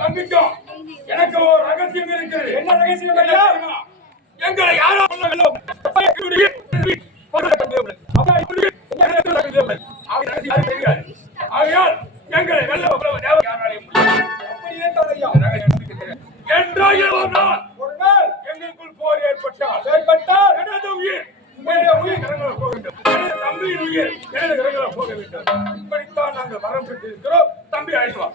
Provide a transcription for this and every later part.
தம்பிக்கும் எனக்கு ஒரு ரகசியம் இருக்கிறது. என்ன ரகசியம் ஐயா? எங்களை யாரோ ஆகையால் எங்களை வெல்ல ஒரு நாள் எங்களுக்குள் போர் ஏற்பட்டால் எனது உயிர் கரங்களை போக வேண்டும், எனது தம்பியின் உயிர் எனது கரங்களை போக வேண்டும். இப்படித்தான் நாங்கள் வரம் பெற்றிருக்கிறோம். தம்பி அழைத்து வா.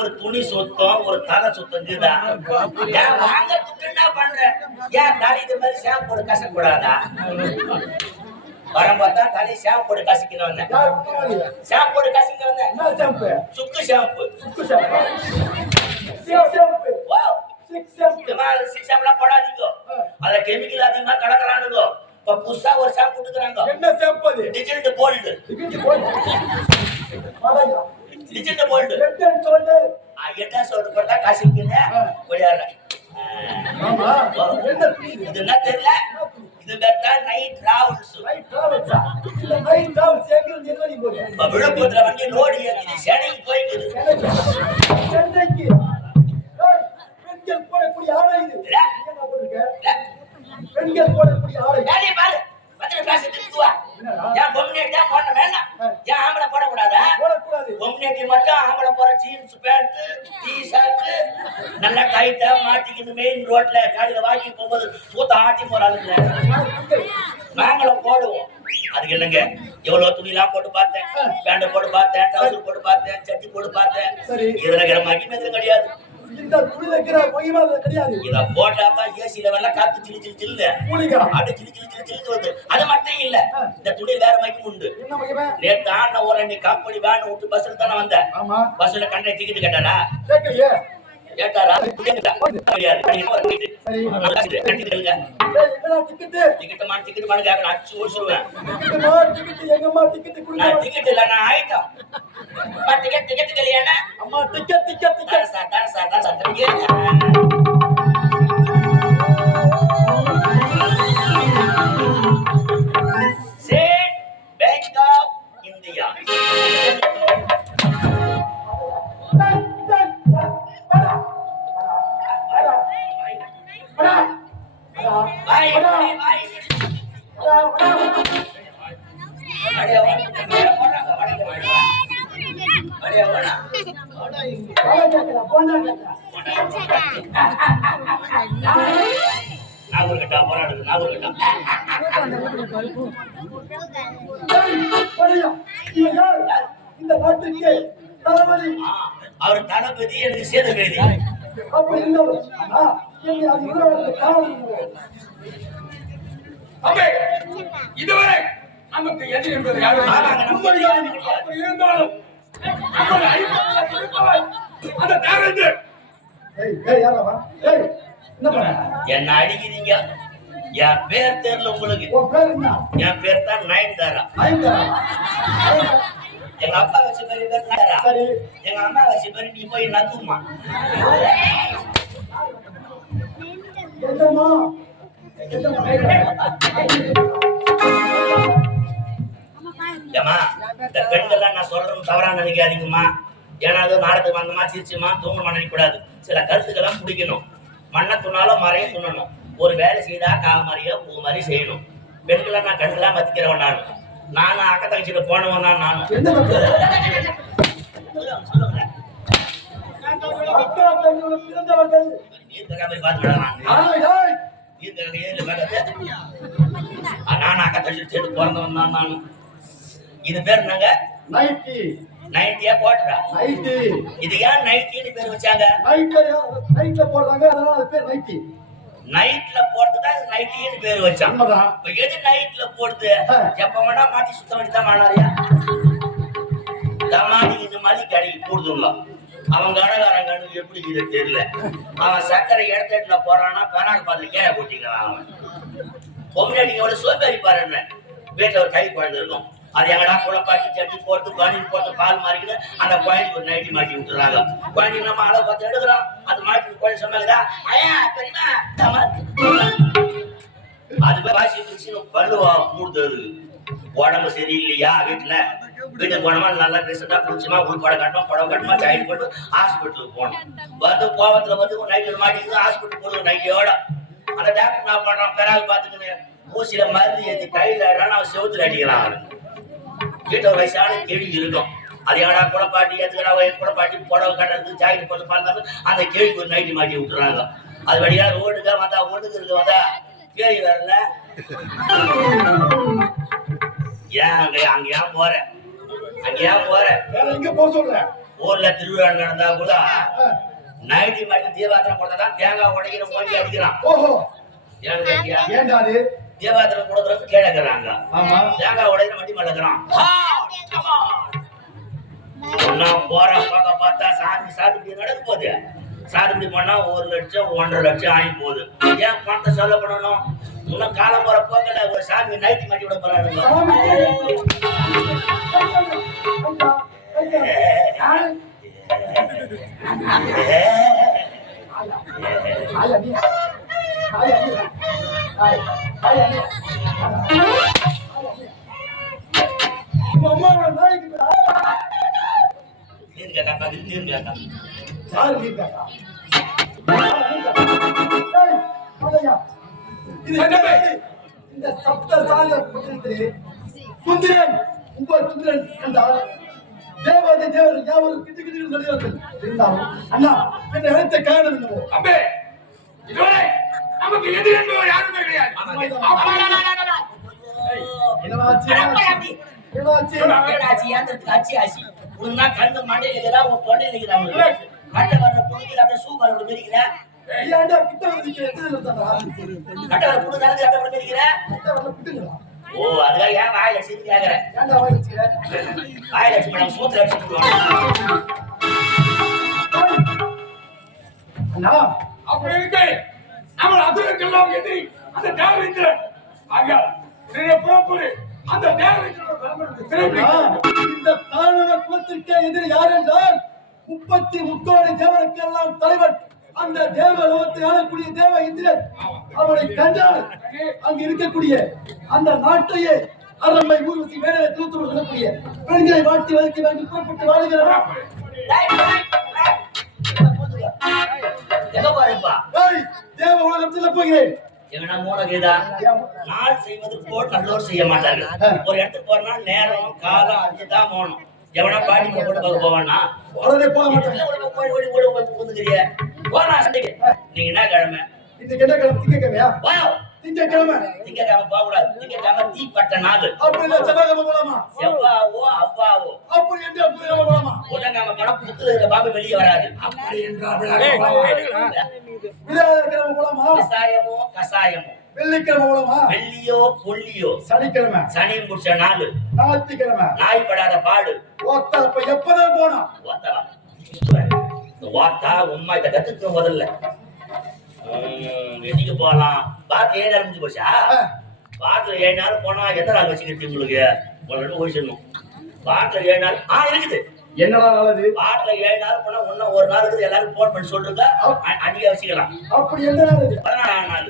ஒரு துணி சுத்தம் ஒரு தலை சுத்தம் வாங்கறதுக்கு என்ன பண்ற? ஏன் தலை இது மாதிரி ஷாம்பு கசக்கூடாதா? வரம் பார்த்தா தலை ஷாம்பு கசிக்கணும். ஷாம்பு கசிக்கணும். சுக்கு ஷாம்பு போடாதீங்க. அதுல கெமிக்கல் அதிகமா கலக்குறானுங்க. இப்ப புதுசா ஒரு ஷாம்பு கொடுக்குறாங்க. என்ன ஷாம்பு அது? Digital gold. Digital gold. என்ன சொல்றது போட்டா காசிக்குங்க ஓடியார. ஆமா. இது என்ன தெரியல? இது பேர்தா நைட் டிராவல்ஸ். இந்த நைட் டிராவல்ஸ் எங்க நிர்வகி போகுது? விழுப்புரத்துல வண்டி லோடு ஏத்தி சென்னைக்கு போயிடுது. சென்னைக்கு. பெண்கள் போடக்கூடிய ஆடை இது. என்ன போட்டுருக்க? பெண்கள் போடக்கூடிய ஆடை. டேய் பாரு. பத்திர காசு திருத்துவா. ஏன் பொம்னேட் தான் போட வேண்டாம்? ஏன் ஆம்பளை போட கூடாதா? போடக்கூடாது. பொம்னேட் மட்டும் ஆம்பளை போற ஜீன்ஸ் பேண்ட், டி-ஷர்ட் நல்லா டைட்டா மாட்டிக்கிட்டு மெயின் ரோட்ல காலையில வாக்கிங் போகும்போது சூத்த ஆட்டி போறாங்க. நாங்களும் போடுவோம். அதுக்கு என்னங்க எவ்வளவு துணிலாம் போட்டு பார்த்தேன், பேண்ட் போட்டு பார்த்தேன், ட்ரவுசர் போட்டு பார்த்தேன், சட்டி போட்டு பார்த்தேன். இதுல கிற மகிமை எதுவும் கிடையாது. இந்த துணி வைக்கிற மகிமை கிடையாது. இத போட்டாதான் ஏசி லெவல்ல காத்து சிலி சிலி சில்லுது. அப்படி சிலி சிலி சிலி சில்லுது வந்து. அது மட்டும் இல்ல, இந்த துணி வேற மகிமை உண்டு. என்ன மகிமை? நேத்து ஆன ஒரு அன்னைக்கு கம்பெனி வேன் விட்டு பஸ்ல தானே வந்தேன். ஆமா. பஸ்ல கண்டே டிக்கெட் கேட்டாரா? கேட்கலையே. கேட்டாரா? கிடையாது. சரி. கட்டிடுங்க. என்னடா டிக்கெட்? டிக்கெட் மாடு கேக்குறேன். அடிச்சு ஓடிடுவேன். டிக்கெட் எங்கம்மா டிக்கெட் கொடுங்க? நான் டிக்கெட் இல்ல, நான் ஆயிட்டோம். டிக்கெட் கல்யாண அம்மா டிக்கெட் தர sir State Bank of India. இந்த நாட்டுக்கு தளபதி. அவர் தளபதி எனக்கு சேதுபதி. இதுவரை நமக்கு எதிரி என்பது இருந்தாலும் அந்த தேர்ந்து என்ன அடிக்கிறீங்க? என் பேர் தெரியல உங்களுக்கு. என் பேர் தான் நயன்தாரா. எங்க அப்பா வச்ச பேரு பேர் நயன்தாரா. எங்க அம்மா வச்ச பேரு நீ போய் நக்குமா. ஏமா இந்த பெண்கள்லாம் நான் சொல்றேன் தவறா நினைக்காதீங்கம்மா. ஏன்னா அது நாடகத்துக்கு வந்தமா சிரிச்சுமா தூங்கணுமா நினைக்கக்கூடாது. சில கருத்துக்கெல்லாம் பிடிக்கணும். மண்ணை துணாலும் மறைய துண்ணணும். ஒரு வேலை செய்தா காமறியோ பூ மாதிரி செய்யணும். பெண்களை நான் கண்ணுலாம் மதிக்கிறவன் நானும் அக்கா தங்கச்சிட்டு போனவன் தான் நானும். என்ன தப்பு? சொல்லுங்க அக்கா தங்கச்சியோட பிறந்தவர்கள். நீர்க்கா போய் பார்த்து ஆய், ஆய். நானும் அக்கா தங்கச்சிட்டு சேர்ந்து பிறந்தவன் தான் நானும். இது பேர் என்னங்க? நைட்டி. நைட்டியா போட்டுறா? நைட்டி. இது ஏன் நைட்டின்னு பேர் வச்சாங்க? நைட்ல போடுறாங்க, அதனால அது பேர் நைட்டி. நைட்ல போடுறதுதான் இது நைட்டின்னு பேர் வச்சான். உண்மைதான். இப்ப எது நைட்ல போடுது? எப்ப வேணா மாட்டி சுத்தம் பண்ணித்தான் மானாரியா? தமாதி இந்த மாதிரி கடைக்கு போடுதுங்களா? அவன் கடைக்காரங்க எப்படி இது தெரியல. அவன் சக்கரை இடத்துல போறான்னா பெனாக்கு பார்த்து கேட போட்டிக்கிறான். அவன் பொம்னாடி எவ்வளவு சோம்பேறி பாரு. என்ன வீட்டுல ஒரு கை குழந்தை இருக்கும், அது எங்கடா குழப்பாட்டி சட்டி போட்டு கணி போட்டு பால் மாறிக்கிட்டு அந்த குழந்தைக்கு ஒரு நைட்டி மாட்டி விட்டுறாங்க. குழந்தைக்கு நம்ம அளவு பார்த்து எடுக்கிறோம், அது மாட்டி குழந்தை சொன்னாங்கதா ஐயா பெரியமா அது போய் வாசி பல்லுவா கூடுதல். உடம்பு சரியில்லையா வீட்டுக்கு போனோமா நல்லா பேசிட்டா குளிச்சுமா உள்பட கட்டணும், புடவை கட்டணுமா, ஜாயின் போட்டு ஹாஸ்பிட்டலுக்கு போகணும். வந்து கோபத்துல வந்து நைட்டில் மாட்டிக்கிது ஹாஸ்பிட்டல் போடுவோம் நைட்டியோட. அந்த டாக்டர் என்ன பண்றான், பெறாது பார்த்துக்கின்னு ஊசியில மருந்து ஏற்றி கையில் ஆடுறான்னு அவன் செவுத்துல அடிக்கிறான். அவன் வீட்டை வயசான கேள்வி இருக்கும், அது எங்கடா குழப்பாட்டி எதுக்கடா குழப்பாட்டி புடவை கட்டுறது ஜாயின் போட்டு பார்த்தாலும் அந்த கேள்விக்கு ஒரு நைட்டி மாட்டி விட்டுறாங்க. அது வழியா ரோடுக்கா வந்தா ஒண்ணுக்கு இருக்கு வந்தா கேள்வி வரல. ஏன் அங்க ஏன் போற, அங்க ஏன் போற? வேற எங்க போக சொல்ற? ஊர்ல திருவிழா நடந்தா கூட நைட்டி மாட்டி தீபாத்திரம் போட்டதான் தேங்காய் உடைக்கிற மோடி அடிக்கிறான். ஓஹோ, ஏன்னு கேட்டியா? ஏண்டாது? தீபாத்திரம் கொடுக்கறதுக்கு கேட்கறாங்க, ஆமா, தேங்காய் உடைக்கிற மட்டி மலக்கிறான். போற பக்க பார்த்தா சாத்துப்படி நடக்க போகுது. சாத்துப்படி பண்ணா 1 லட்சம் 1.5 லட்சம் ஆகி போகுது. ஏன் பணத்தை செலவு பண்ணணும்? இன்னும் காலம் போற போக்கல ஒரு சாமி நைட்டி மாட்டி விட போறாங்க. அம்மாவோட நாய்க்கு யாரு நீர்க்காக்கா? இந்த சப்த சால சுந்திரன் சுந்திரன் என்றால் தேவாதி தேவர்கள் யாவரும் கிட்டு கிட்டு நடிகர்கள் இருந்தாலும் அண்ணா என்னை அழைத்த காரணம் என்னவோ? அம்பே இதுவரை நமக்கு எதிரி என்பவர் யாருமே கிடையாது. கண்ணு மண்டையில இருக்கிறா, உன் தொண்டையில இருக்கிறாங்க. கட்டை வர புடிக்கிற அந்த சூ வர மிதிக்கிற, கட்டை வர புடு நடந்து கட்டை வர மிதிக்கிற. ஓ அதுக்காக ஏன் வாயில சிரிச்சு கேக்குறேன்? வாயில வச்சு நம்ம சூத்திர வச்சுட்டு அப்படி இருக்கு. நம்ம அதுக்கெல்லாம் எதிரி அந்த தேவேந்திரன். ஆக புறப்படு அந்த இந்த தானவ குலத்திற்கே எதிரி யார் என்றால் 33 தேவருக்கெல்லாம் தலைவர் அந்த தேவலோகத்தை ஆளக்கூடிய தேவ இந்திரன். அவரை கண்டால் அங்கு இருக்கக்கூடிய அந்த நாட்டையே அரண்மை ஊர்வசி மேலே தூத்து சொல்லக்கூடிய பெண்களை வாழ்த்தி வதக்கி வந்து புறப்பட்டு வாழ்கிறார். எங்க பாருப்பா தேவ உலகத்தில் போகிறேன். எவனா மூலகேதா நாள் செய்வது போல் நல்லோர் செய்ய மாட்டார்கள். ஒரு இடத்துக்கு போறனா நேரம் காலம் 5 தான் போகணும். எவனா பாட்டி போட்டு பார்க்க போவானா? உடனே போக மாட்டேன். போனா சண்டைக்கு நீங்க என்ன கிழமை? இன்னைக்கு என்ன கிழமை? திங்கக்கிழமையா? திங்கக்கிழமை. திங்கக்கிழமை போக கூடாது. திங்கக்கிழமை தீப்பட்ட நாள். அப்படி இல்ல செவ்வாய்க்கிழமை போலாமா? செவ்வாவோ அவ்வாவோ. அப்படி என்று புதன்கிழமை போலாமா? புதன்கிழமை போனா புத்துல இருக்கிற பாம்பு வெளியே வராது. அப்படி என்றால் வியாழக்கிழமை போலாமா? கசாயமோ கசாயமோ. வெள்ளிக்கிழமை போலாமா? வெள்ளியோ பொள்ளியோ. சனிக்கிழமை. சனி முடிச்ச நாள். ஞாயிற்றுக்கிழமை. நாய் படாத பாடு. ஓத்தா அப்ப எப்பதான் போனா? வாத்தா உம்மா இத கத்துக்க முதல்ல. எதுக்கு போகலாம்? பாத்து 7 நாள் முடிஞ்சு போச்சா? பாத்துல 7 நாள் போனா எத்தனை நாள் வச்சுக்கிட்டு உங்களுக்கு? உங்களுக்கு ஓடிச்சிடணும். பாத்துல 7 நாள் இருக்குது. என்னடா நல்லது? பாட்டுல 7 நாள் போனா இன்னும் 1 நாள் இருக்குது. எல்லாரும் போன் பண்ணி சொல்றீங்க, அன்னைக்கு வச்சுக்கலாம். அப்படி என்ன நாள்? 14 நாள்.